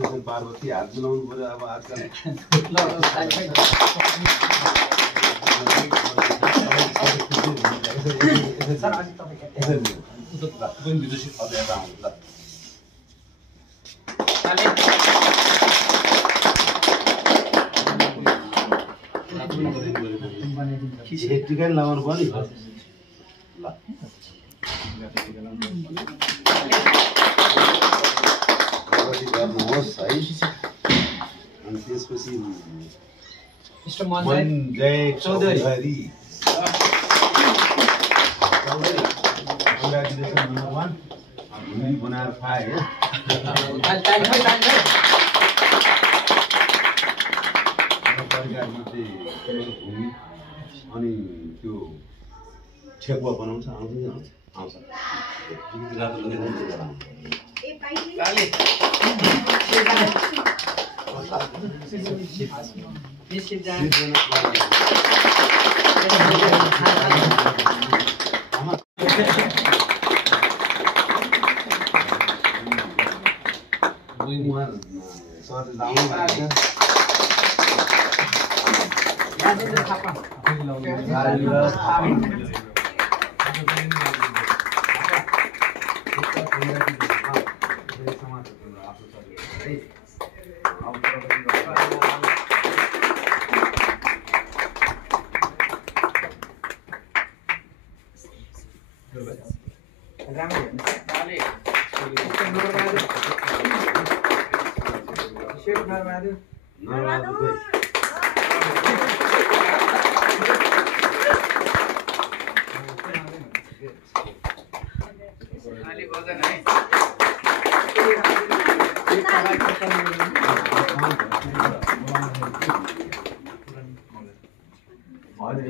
congratulation Parvati हात मिलाउनु पर्यो अब आजकल विदेशी पदयात्रा आउँछ टिका लगाउनु पर्यो ल गर्नुहोस् है अनि त्यसपछि मनजय चौधरी कङ्ग्रेचुलेसन नम्बर 1 भूमि बनाएर खाए परिवारमा चाहिँ भूमि अनि त्यो ठेकुवा बनाउँछ आउँछ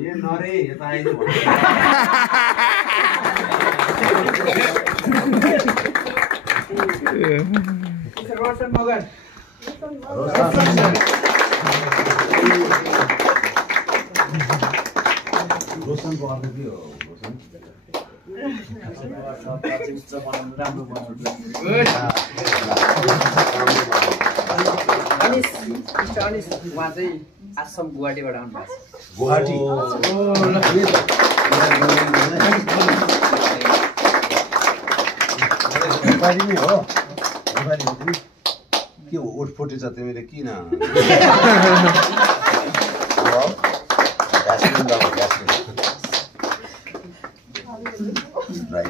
ये नरे यता आइदियो रोशन मगर रोशन को अर्थ के हो रोशन राम्रो बनाउनु अनिस उहाँ चाहिँ आसाम गुवाहाटीबाट आउनु भएको छ गुवाहाटी नेपाली नै हो नेपाली हो तिमी के हो ओटफोटे छ तिमीले किन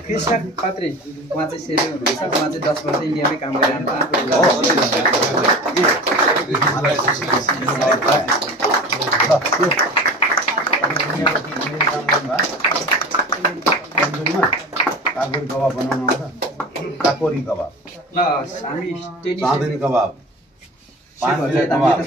कृष्ण खत्री उहाँ चाहिँ सेभे हुनुहुन्छ उहाँ चाहिँ 10 वर्ष इन्डियामै काम गरेर काकोरी कबाब बनाउनु आउँछ काकोरी कबाब ल हामी चाँदनी कबाब पानी कबाब